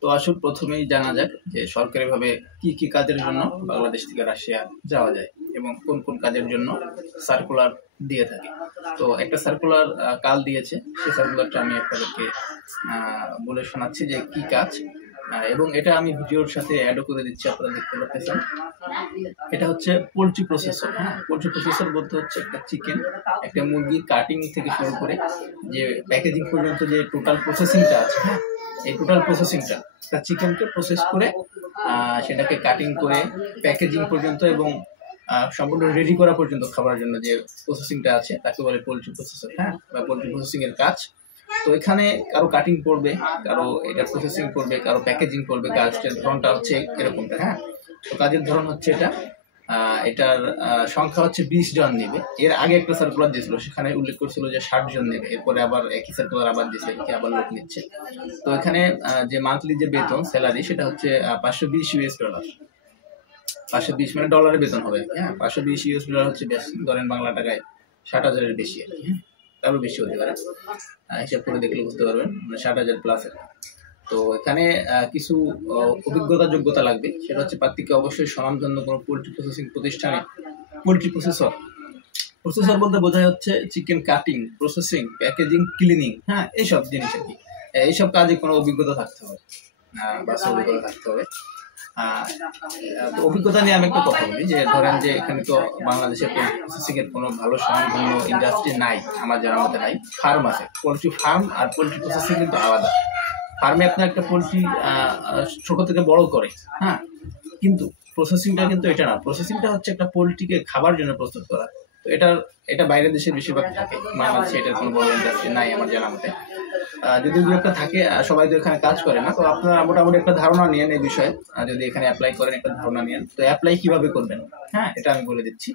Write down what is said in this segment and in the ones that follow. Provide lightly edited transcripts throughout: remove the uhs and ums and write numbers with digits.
তো আসুন প্রথমেই জানা যাক যে সরকারিভাবে কি কি কাজের জন্য বাংলাদেশ থেকে রাশিয়া যাওয়া যায় এবং কোন কোন কাজের জন্য সার্কুলার দিয়ে থাকে। তো একটা সার্কুলার কাল দিয়েছে, সেই সার্কুলারটা আমি আপনাদেরকে বলে শোনাচ্ছি যে কি কাজ, এবং এটা আমি ভিডিওর সাথে অ্যাডও করে দিচ্ছি, আপনারা দেখতে পাচ্ছেন। এটা হচ্ছে পোলট্রি প্রসেসর। হ্যাঁ, পোলট্রি প্রসেসর বলতে হচ্ছে একটা চিকেন, একটা মুরগি কাটিং থেকে শুরু করে যে প্যাকেজিং পর্যন্ত যে টোটাল প্রসেসিংটা আছে, হ্যাঁ, এই টোটাল প্রসেসিংটা একটা চিকেনকে প্রসেস করে সেটাকে কাটিং করে প্যাকেজিং পর্যন্ত এবং সম্পূর্ণ রেডি করা পর্যন্ত খাবার জন্য যে প্রসেসিংটা আছে তাকে বলে পোলট্রি প্রসেসর। হ্যাঁ, বা পোলট্রি প্রসেসিং এর কাজ। তো এখানে কারো কাটিং করবে, কারো এটা প্রসেসিং করবে, কারো প্যাকেজিং করবে। কাজটার ধরনটা হচ্ছে এরকমটা। হ্যাঁ, তো কাজের ধরন হচ্ছে এটা। এটার সংখ্যা হচ্ছে 20 জন নেবে। এর আগে একটা সার্কুলার দিয়েছিল, সেখানে উল্লেখ করছিল যে 60 জন নেবে। এরপরে আবার একই সার্কুলার আবার দিয়েছে, আবার লোক নিচ্ছে। তো এখানে যে মান্থলি যে বেতন স্যালারি সেটা হচ্ছে $520। 520 মানে ডলারের বেতন হবে। হ্যাঁ, $520 হচ্ছে বেশি, ধরেন বাংলা টাকায় 60,000-এর বেশি আর কি। তারও বেশি হতে পারে, হিসাব করে দেখলে বুঝতে পারবেন, 60,000 প্লাস। তো এখানে কিছু অভিজ্ঞতা যোগ্যতা লাগবে। সেটা হচ্ছে প্রার্থীকে অবশ্যই স্বনামধন্য কোনো পোলট্রি প্রসেসিং প্রতিষ্ঠানে পোলট্রি প্রসেসর বলতে বোঝায় হচ্ছে chicken cutting, processing, packaging, cleaning, হ্যাঁ, এইসব জিনিস আর কি। এইসব কাজে কোনো অভিজ্ঞতা থাকতে হবে, অভিজ্ঞতা থাকতে হবে। তো অভিজ্ঞতা নিয়ে আমি একটা কথা বলি যে ধরেন যে এখানে তো বাংলাদেশে প্রসেসিং এর কোনো ভালো স্বনামধন্য ইন্ডাস্ট্রি নাই, আমার জানার মতে নাই। ফার্ম আছে, পোলট্রি ফার্ম আর পোলট্রি প্রসেসিং কিন্তু আলাদা। ফার্মে আপনার একটা পোলট্রি ছোট থেকে বড় করে, হ্যাঁ, কিন্তু প্রসেসিংটা কিন্তু এটা না। প্রসেসিংটা হচ্ছে একটা পোলট্রিকে খাবার জন্য প্রস্তুত করা। তো এটা বাইরের দেশে বেশিরভাগ থাকে, বাংলাদেশে এটার কোনো বড় ইন্ডাস্ট্রি নাই আমার জানা মতে। যদি দু একটা থাকে, সবাই তো এখানে কাজ করে না। তো আপনারা মোটামুটি একটা ধারণা নিয়েন এই বিষয়ে, যদি এখানে অ্যাপ্লাই করেন একটা ধারণা নিয়েন। তো অ্যাপ্লাই কিভাবে করবেন, হ্যাঁ, এটা আমি বলে দিচ্ছি।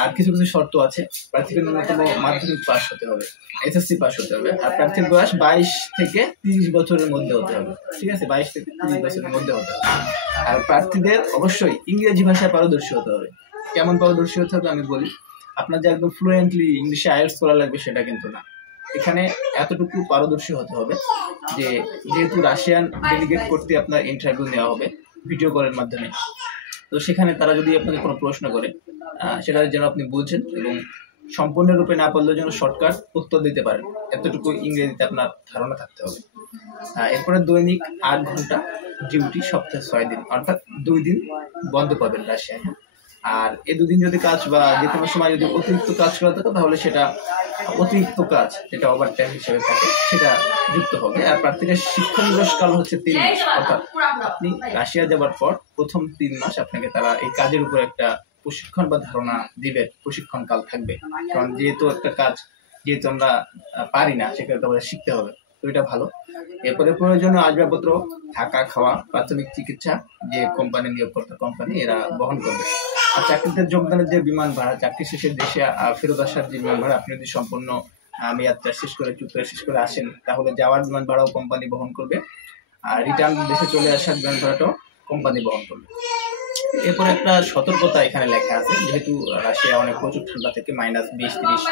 আর কিছু কিছু শর্ত আছে। প্রার্থীকে ন্যূনতম মাধ্যমিক পাস হতে হবে, এসএসসি পাস হতে হবে, আর প্রার্থীর বয়স 22 থেকে 30 বছরের মধ্যে হতে হবে। ঠিক আছে, 22 থেকে 30 বছরের মধ্যে হতে হবে। আর প্রার্থীদের অবশ্যই ইংরেজি ভাষায় পারদর্শী হতে হবে। কেমন পারদর্শী হতে হবে আমি বলি। আপনার যে একদম ফ্লুয়েন্টলি ইংলিশে আইএলটিএস করা লাগবে সেটা কিন্তু না। এখানে এতটুকু পারদর্শী হতে হবে যে যেহেতু রাশিয়ান ডেলিগেট করতে আপনার ইন্টারভিউ নেওয়া হবে ভিডিও কলের মাধ্যমে, তো সেখানে তারা যদি আপনাকে কোনো প্রশ্ন করে সেটা যেন আপনি বুঝেন এবং সম্পূর্ণরূপে না পারলেও যেন শর্টকাট উত্তর দিতে পারেন, এতটুকু ইংরেজিতে আপনার ধারণা থাকতে হবে। এরপরে দৈনিক 8 ঘন্টা ডিউটি, সপ্তাহে 6 দিন, অর্থাৎ 2 দিন বন্ধ পাবেন রাশিয়ায়। আর এই 2 দিন যদি কাজ বা যে কোনো সময় যদি অতিরিক্ত কাজ করা থাকে তাহলে সেটা অতিরিক্ত কাজ, যেটা ওভার টাইম হিসেবে থাকে, সেটা যুক্ত হবে। আর প্রার্থীদের শিক্ষানিবাস কাল হচ্ছে 3 মাস, অর্থাৎ আপনি রাশিয়া যাবার পর প্রথম 3 মাস আপনাকে তারা এই কাজের উপর একটা প্রশিক্ষণ বা ধারণা দিবে, প্রশিক্ষণ কাল থাকবে। কারণ যেহেতু একটা কাজ যেহেতু আমরা পারি না, সেক্ষেত্রে আমাদের শিখতে হবে। তো এটা ভালো। এরপরে প্রয়োজনীয় আসবাবপত্র, থাকা, খাওয়া, প্রাথমিক চিকিৎসা যে কোম্পানি নিয়োগকর্তা কোম্পানি এরা বহন করবে। আর চাকরিতে যোগদানের যে বিমান ভাড়া, চাকরি শেষে দেশে ফেরত আসার যে বিমান ভাড়া, আপনি যদি সম্পূর্ণ মেয়াদটা শেষ করে চুক্তি শেষ করে আসেন তাহলে যাওয়ার বিমান ভাড়াও কোম্পানি বহন করবে, আর রিটার্ন দেশে চলে আসার বিমান ভাড়াটাও কোম্পানি বহন করবে। এরপর একটা সতর্কতা এখানে লেখা আছে, যেহেতু রাশিয়া অনেক প্রচুর ঠান্ডা থেকে -20, 30,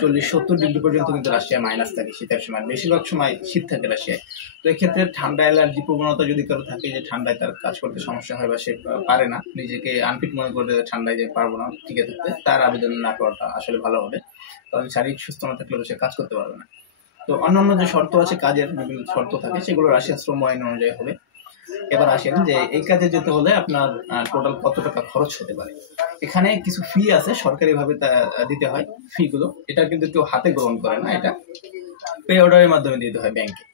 40, 70 ডিগ্রি পর্যন্ত কিন্তু রাশিয়া মাইনাস থাকে শীতের সময়, বেশিরভাগ সময় শীত থাকে রাশিয়ায়। তো এক্ষেত্রে ঠান্ডা অ্যালার্জি প্রবণতা যদি কারো থাকে, যে ঠান্ডায় তার কাজ করতে সমস্যা হয় বা সে পারে না, নিজেকে আনফিট মনে করে ঠান্ডায় যে পারবো না টিকে থাকতে, তার আবেদন না করাটা আসলে ভালো হবে। কারণ শারীরিক সুস্থ না থাকলে সে কাজ করতে পারবে না। তো অন্যান্য যে শর্ত আছে, কাজের বিভিন্ন শর্ত থাকে, সেগুলো রাশিয়ার শ্রম আইন অনুযায়ী হবে। এবার আসেন যে এই কাজে যেতে হলে আপনার টোটাল কত টাকা খরচ হতে পারে। এখানে কিছু ফি আছে, সরকারিভাবে দিতে হয় ফি গুলো। এটা কিন্তু কেউ হাতে গ্রহণ করে না, এটা পে অর্ডারের মাধ্যমে দিতে হয় ব্যাংকে,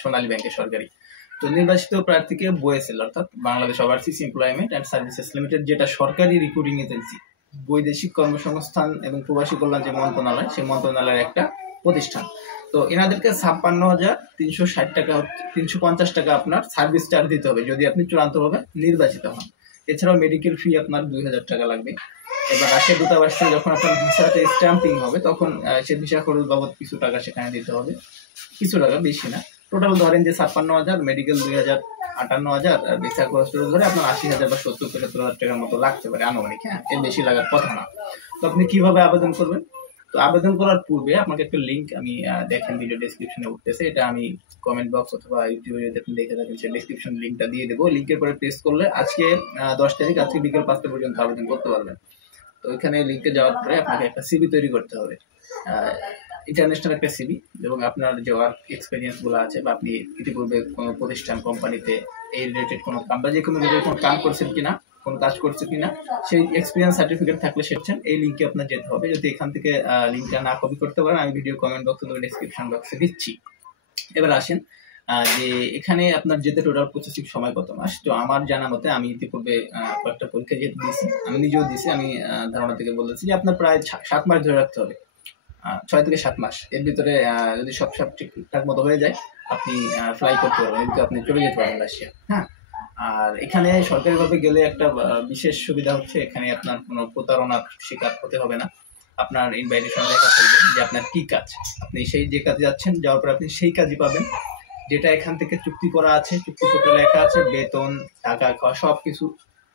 সোনালী ব্যাংকে সরকারি। তো নির্বাচিত প্রার্থীকে BOSL অর্থাৎ Bangladesh overseas employment and services limited, যেটা সরকারি রিক্রুটিং এজেন্সি, বৈদেশিক কর্মসংস্থান এবং প্রবাসী কল্যাণ যে মন্ত্রণালয়, সেই মন্ত্রণালয়ের একটা প্রতিষ্ঠান। তো এনাদেরকে 56,360 টাকা, 350 টাকা আপনার সার্ভিস চার্জ দিতে হবে যদি আপনি চূড়ান্তভাবে নির্বাচিত হন। এছাড়াও মেডিকেল ফি আপনার 2,000 টাকা লাগবে। এবার রাশিয়া দূতাবাস থেকে যখন আপনার ভিসাতে স্ট্যাম্পিং হবে তখন সে ভিসা খরচ বাবদ কিছু টাকা সেখানে দিতে হবে, কিছু টাকা, বেশি না। টোটাল ধরেন যে 56,000, মেডিকেল 2,000, 58,000, আর ভিসা খরচ ধরে আপনার 80,000 বা 70,000 টাকার মতো লাগতে পারে আনুমানিক। হ্যাঁ, এর বেশি লাগার কথা না। তো আপনি কিভাবে আবেদন করবেন? তো আবেদন করার পূর্বে আপনাকে একটা লিঙ্ক আমি দেখেন ভিডিও ডেসক্রিপশনে উঠতেছে, এটা আমি কমেন্ট বক্স অথবা ইউটিউবে যদি আপনি দেখে থাকেন সেই ডেসক্রিপশন লিঙ্কটা দিয়ে দেবো। লিঙ্কের পরে প্রেস করলে আজকে 10 তারিখ, আজকে বিকেল 5টা পর্যন্ত আবেদন করতে পারবেন। তো এখানে লিঙ্কে যাওয়ার পরে আপনাকে একটা সিভি তৈরি করতে হবে, ইন্টারন্যাশনাল একটা সিভি, এবং আপনার যে ওয়ার্ক এক্সপিরিয়েন্স গুলো আছে বা আপনি ইতিপূর্বে কোনো প্রতিষ্ঠান কোম্পানিতে এই রিলেটেড কোনো কাম বা যে কোনো রিলেটেড কোনো কাম করছেন কিনা, কোন কাজ করছে কিনা, সেই এক্সপিরিয়েন্স সার্টিফিকেট থাকলে সেটা এই লিঙ্কে আপনার যেতে হবে। যদি এখান থেকে লিঙ্কটা না কপি করতে পারেন, আমি ভিডিও কমেন্ট বক্স অথবা ডেসক্রিপশন বক্সে দিচ্ছি। এবার আসেন যে এখানে আপনার যেতে টোটাল প্রসেসিং সময় কত মাস। তো আমার জানা মতে আমি ইতিপূর্বে কয়েকটা পরীক্ষা যেহেতু দিয়েছি, আমি নিজেও দিয়েছি, আমি ধারণা থেকে বলেছি যে আপনার প্রায় 7 মাস ধরে রাখতে হবে, 6 থেকে 7 মাস। এর ভিতরে যদি সব ঠিকঠাক মতো হয়ে যায় আপনি ফ্লাই করতে পারবেন, কিন্তু আপনি চলে যেতে পারবেন রাশিয়া। হ্যাঁ, আর এখানে সরকারিভাবে গেলে একটা বিশেষ সুবিধা হচ্ছে এখানে আপনার কোনো প্রতারণার শিকার হতে হবে না। আপনার ইনভাইটেশন লেখা থাকবে যে আপনার কি কাজ, আপনি সেই যে কাজে যাচ্ছেন, যাওয়ার পর আপনি সেই কাজই পাবেন যেটা এখান থেকে চুক্তি করা আছে, চুক্তিপত্রে লেখা আছে, বেতন, টাকা খাওয়া সবকিছু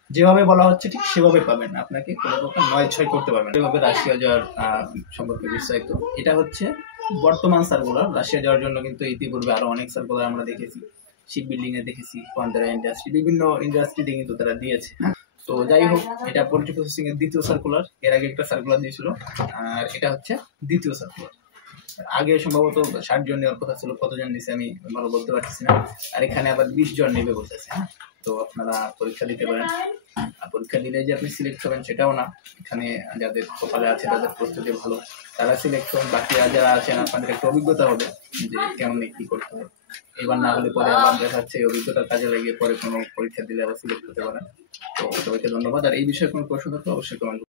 যেভাবে বলা হচ্ছে ঠিক সেভাবে পাবেন, আপনাকে কোনো প্রকার নয় ছয় করতে পারবেন। এভাবে রাশিয়া যাওয়ার সম্পর্কে বিস্তারিত এটা হচ্ছে বর্তমান সার্কুলার। রাশিয়া যাওয়ার জন্য কিন্তু ইতিপূর্বে আরো অনেক সার্কুলার আমরা দেখেছি, শিপ বিল্ডিং এ দেখেছি, কোয়ান্টারা ইন্ডাস্ট্রি, বিভিন্ন ইন্ডাস্ট্রিতে কিন্তু তারা দিয়েছে। তো যাই হোক, এটা পোল্ট্রি প্রসেসিং এর দ্বিতীয় সার্কুলার। এর আগে একটা সার্কুলার দিয়েছিল, আর এটা হচ্ছে দ্বিতীয় সার্কুলার। আগে সম্ভবত 60 জন নেওয়ার কথা ছিল, কতজন নিছে আমি ভালো বলতে পারছি না। আর এখানে আবার 20 জন নেবে বলতেছে। হ্যাঁ, তো আপনারা পরীক্ষা দিতে পারেন। পরীক্ষা দিলে যে আপনি সিলেক্ট হবেন সেটাও না, এখানে যাদের কপালে আছে তাদের প্রস্তুতি ভালো, তারা সিলেক্ট হবেন। বাকি যারা আছেন আপনাদের একটা অভিজ্ঞতা হবে যে কেমন কি করতে হবে। এবার না হলে পরে আবার দেখা যাচ্ছে অভিজ্ঞতা কাজে লাগিয়ে পরে কোনো পরীক্ষা দিলে আবার সিলেক্ট হতে পারেন। তো সবাইকে ধন্যবাদ। আর এই বিষয়ে কোনো প্রশ্ন থাকলে অবশ্যই কমেন্ট